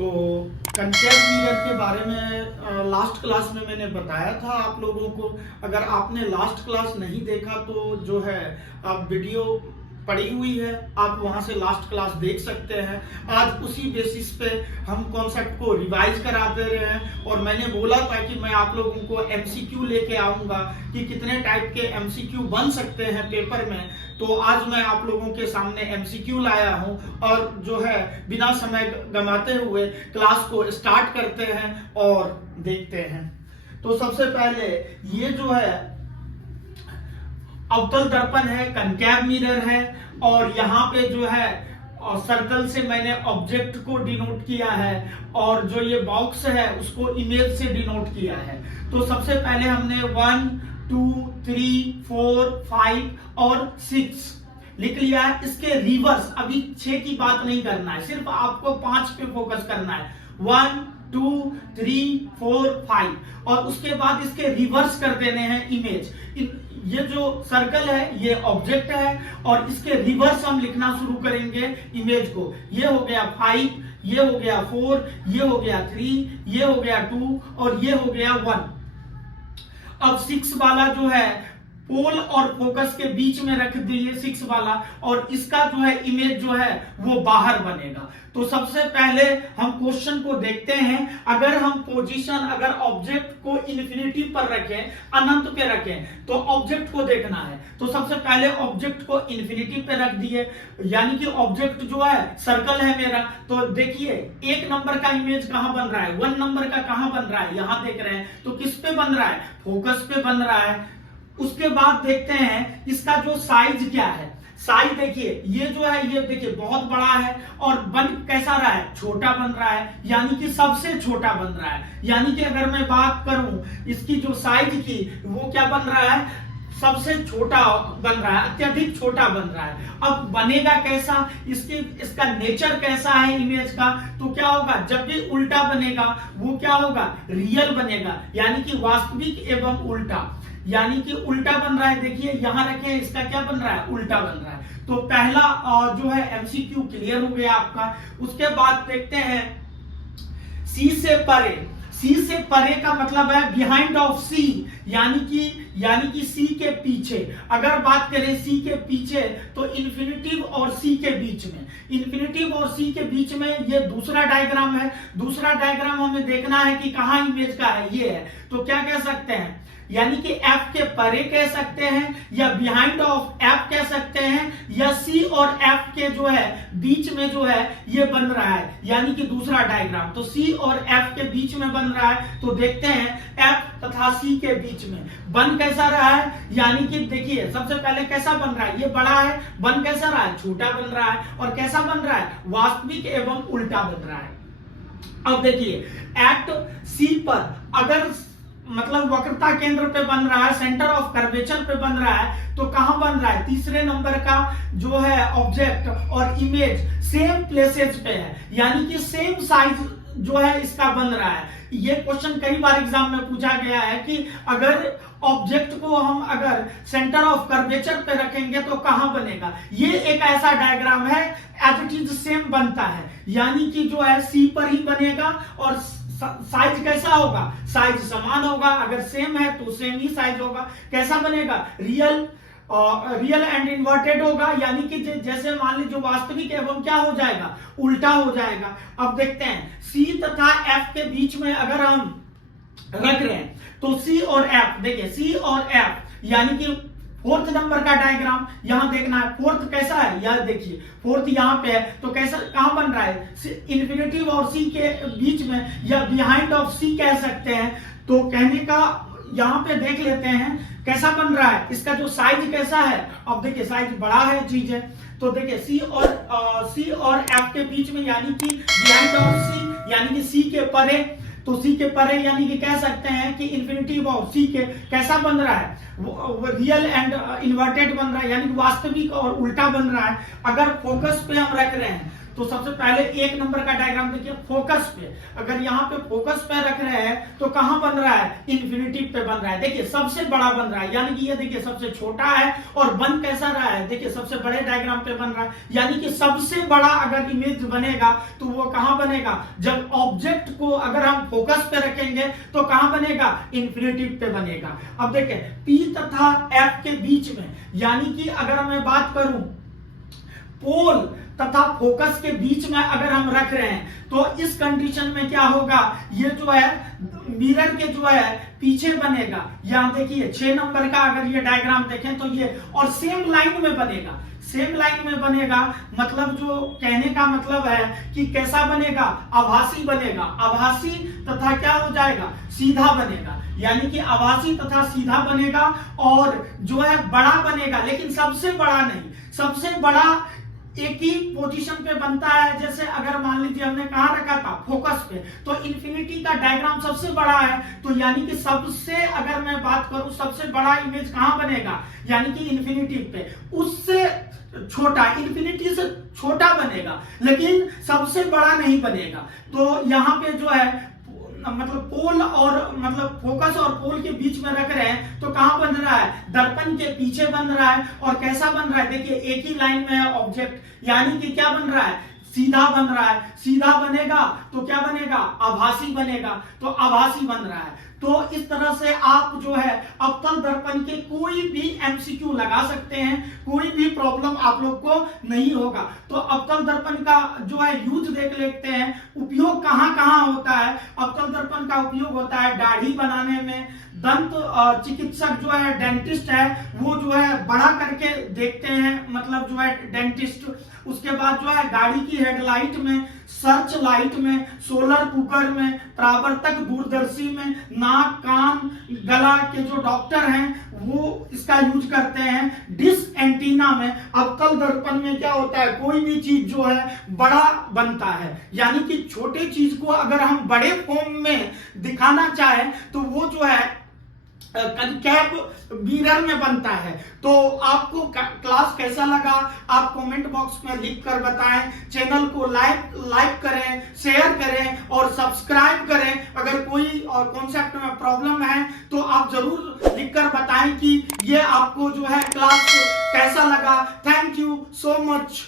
तो concave mirror के बारे में लास्ट क्लास में मैंने बताया था आप लोगों को। अगर आपने लास्ट क्लास नहीं देखा तो जो है आप वीडियो पड़ी हुई है, आप वहां से लास्ट क्लास देख सकते हैं। आज उसी बेसिस पे हम कॉन्सेप्ट को रिवाइज करा दे रहे हैं। और मैंने बोला था कि मैं आप लोगों को एमसीक्यू लेके आऊंगा कि कितने टाइप के एमसीक्यू बन सकते हैं पेपर में। तो आज मैं आप लोगों के सामने एमसीक्यू लाया हूं और जो है बिना समय गंवाते हुए क्लास को स्टार्ट करते हैं और देखते हैं। तो सबसे पहले ये जो है अवतल दर्पण है, कनकैव मिरर है, और यहाँ पे जो है सर्कल से मैंने ऑब्जेक्ट को डिनोट किया है, और जो ये बॉक्स है उसको इमेज से डिनोट किया है। तो सबसे पहले हमने 1 2 3 4 5 और 6 लिख लिया है। इसके रिवर्स अभी 6 की बात नहीं करना है, सिर्फ आपको 5 पे फोकस करना है। 1 2 3 4 5 और उसके बाद इसके रिवर्स कर देने हैं इमेज। ये जो सर्कल है ये ऑब्जेक्ट है और इसके रिवर्स हम लिखना शुरू करेंगे इमेज को। ये हो गया 5, ये हो गया 4, ये हो गया 3, ये हो गया 2 और ये हो गया 1। अब 6 वाला जो है पोल और फोकस के बीच में रख दिए 6 वाला, और इसका जो है इमेज जो है वो बाहर बनेगा। तो सबसे पहले हम क्वेश्चन को देखते हैं। अगर हम पोजीशन अगर ऑब्जेक्ट को इन्फिनिटी पर रखें, अनंत पे रखें, तो ऑब्जेक्ट को देखना है। तो सबसे पहले ऑब्जेक्ट को इन्फिनिटी पे रख दिए, यानी कि ऑब्जेक्ट जो है सर्कल है मेरा। तो देखिए 1 नंबर का इमेज कहां बन रहा है, 1 नंबर का कहां बन रहा है, यहां देख रहे हैं। तो किस पे बन रहा है, फोकस पे बन रहा है। उसके बाद देखते हैं इसका जो साइज क्या है। साइज देखिए ये जो है ये देखिए बहुत बड़ा है और बन कैसा रहा है, छोटा बन रहा है, यानी कि सबसे छोटा बन रहा है। यानी कि अगर मैं बात करूं इसकी जो साइज की, वो क्या बन रहा है, सबसे छोटा बन रहा है, अत्यधिक छोटा बन रहा है। अब बनेगा कैसा, इसका नेचर कैसा है इमेज का, तो क्या होगा, जब भी उल्टा बनेगा वो क्या होगा, रियल बनेगा, यानी कि वास्तविक एवं उल्टा। यानी कि उल्टा बन रहा है, देखिए यहां रखे, इसका क्या बन रहा है, उल्टा बन रहा है। तो पहला जो है एमसीक्यू क्लियर हो गया आपका। उसके बाद देखते हैं सी से परे। सी से परे का मतलब है बिहाइंड ऑफ सी, यानी कि सी के पीछे। अगर बात करें सी के पीछे तो इन्फिनिटिव और सी के बीच में, इन्फिनिटिव और सी के बीच में ये दूसरा डायग्राम है। दूसरा डायग्राम हमें देखना है कि कहां इमेज का है, ये है। तो क्या कह सकते हैं, यानी कि F के परे कह सकते हैं, या बिहाइंड ऑफ F कह सकते हैं, या C और F के जो है बीच में जो है ये बन रहा है, यानी कि दूसरा डायग्राम। तो C और F के बीच में बन रहा है। तो देखते हैं F तथा C के बीच में बन कैसा रहा है, यानी कि देखिए सबसे पहले कैसा बन रहा है, ये बड़ा है, बन कैसा रहा है, छोटा बन रहा है, और कैसा बन रहा है, वास्तविक एवं उल्टा बन रहा है। अब देखिए एट C पर अगर मतलब वक्रता केंद्र पे बन रहा है, सेंटर ऑफ कर्वेचर पे बन रहा है, तो कहां बन रहा है, तीसरे नंबर का जो है ऑब्जेक्ट और इमेज सेम प्लेसेस पे है, यानी कि सेम साइज जो है इसका बन रहा है। ये क्वेश्चन कई बार एग्जाम में पूछा गया है कि अगर ऑब्जेक्ट को हम अगर सेंटर ऑफ कर्वेचर पे रखेंगे तो कहां बनेगा। ये एक ऐसा डायग्राम है, एज इट इज सेम बनता है, यानी कि जो है सी पर ही बनेगा, और साइज कैसा होगा, साइज समान होगा। अगर सेम है तो सेम ही साइज होगा। कैसा बनेगा, रियल एंड इन्वर्टेड होगा, यानी कि जैसे मान लीजिए जो वास्तविक एवं क्या हो जाएगा, उल्टा हो जाएगा। अब देखते हैं सी तथा एफ के बीच में अगर हम रख रहे हैं तो सी और एफ, देखिए सी और एफ यानी कि 4th नंबर का डायग्राम यहां देखना है। 4th कैसा है, यह देखिए 4th यहां पे है, तो कैसा कहां बन रहा है, इन्फिनिटिव और सी के बीच में, या बिहाइंड ऑफ सी कह सकते हैं। तो कहने का यहां पे देख लेते हैं कैसा बन रहा है, इसका जो साइज कैसा है। अब देखिए साइज बड़ा है, चीज है। तो देखिए सी और एफ के बीच में, यानी कि बिहाइंड ऑफ सी, यानी कि सी के परे। तो सी के परे यानी कि कह सकते हैं कि इन्फिनिटिव ऑफ सी के कैसा बन रहा है, वो रियल एंड इन्वर्टेड बन रहा है, यानी कि वास्तविक और उल्टा बन रहा है। अगर फोकस पे हम रख रहे हैं तो सबसे पहले 1 नंबर का डायग्राम देखिए, फोकस पे। अगर यहाँ पे फोकस पे रख रहे हैं तो कहां बन रहा है, इन्फिनिटिव पे बन रहा है। देखिए सबसे बड़ा बन रहा है, यानी कि ये देखिए सबसे छोटा है, और बन कैसा रहा है, देखिए सबसे बड़े डायग्राम पे बन रहा है। यानी कि सबसे बड़ा अगर इमेज बनेगा तो वो कहां बनेगा, जब ऑब्जेक्ट को अगर हम फोकस पे रखेंगे तो कहां बनेगा, इन्फिनिटिव पे बनेगा। अब देखिए P तथा F के बीच में, यानी कि अगर मैं बात करूं पोल तथा फोकस के बीच में अगर हम रख रहे हैं तो इस कंडीशन में क्या होगा, ये जो है मिरर के जो है पीछे बनेगा। यहां देखिए 6 नंबर का अगर ये डायग्राम देखें तो ये, और सेम लाइन में बनेगा, सेम लाइन में बनेगा। मतलब जो कहने का मतलब है कि कैसा बनेगा, आभासी बनेगा। आभासी तथा क्या हो जाएगा, सीधा बनेगा। यानी कि आभासी तथा सीधा बनेगा, और जो है बड़ा बनेगा, लेकिन सबसे बड़ा नहीं। सबसे बड़ा एक ही पोजीशन पे बनता है, जैसे अगर मान लीजिए हमने कहां रखा था, फोकस पे, तो इन्फिनिटी का डायग्राम सबसे बड़ा है, तो यानी कि सबसे, अगर मैं बात करूं सबसे बड़ा इमेज कहां बनेगा, यानी कि इन्फिनिटी पे। उससे छोटा, इन्फिनिटी से छोटा बनेगा, लेकिन सबसे बड़ा नहीं बनेगा। तो यहाँ पे जो है मतलब पोल और मतलब फोकस और पोल के बीच में रख रहे हैं तो कहां बन रहा है, दर्पण के पीछे बन रहा है। और कैसा बन रहा है, देखिए एक ही लाइन में है ऑब्जेक्ट, यानी कि क्या बन रहा है, सीधा बन रहा है। सीधा बनेगा तो क्या बनेगा, आभासी बनेगा, तो आभासी बन रहा है। तो इस तरह से आप जो है अवतल दर्पण के कोई भी एमसीक्यू लगा सकते हैं, कोई भी प्रॉब्लम आप लोग को नहीं होगा। तो अवतल दर्पण का जो है यूज देख लेते हैं, उपयोग कहां कहां होता है। अवतल दर्पण का उपयोग होता है दाढ़ी बनाने में, दंत चिकित्सक जो है डेंटिस्ट है वो जो है बड़ा करके देखते हैं, मतलब जो है डेंटिस्ट। उसके बाद जो है गाड़ी की हेडलाइट में, सर्च लाइट में, सोलर कुकर में, परावर्तक दूरदर्शी में, नाक कान गला के जो डॉक्टर हैं वो इसका यूज करते हैं। डिश एंटीना में, अवतल दर्पण में क्या होता है, कोई भी चीज जो है बड़ा बनता है, यानी कि छोटे चीज को अगर हम बड़े फॉर्म में दिखाना चाहें तो वो जो है कनकेव मिरर में बनता है। तो आपको क्लास कैसा लगा आप कमेंट बॉक्स में लिख कर बताएं। चैनल को लाइक करें, शेयर करें और सब्सक्राइब करें। अगर कोई कॉन्सेप्ट में प्रॉब्लम है तो आप जरूर लिख कर बताएं कि ये आपको जो है क्लास कैसा लगा। Thank you so much.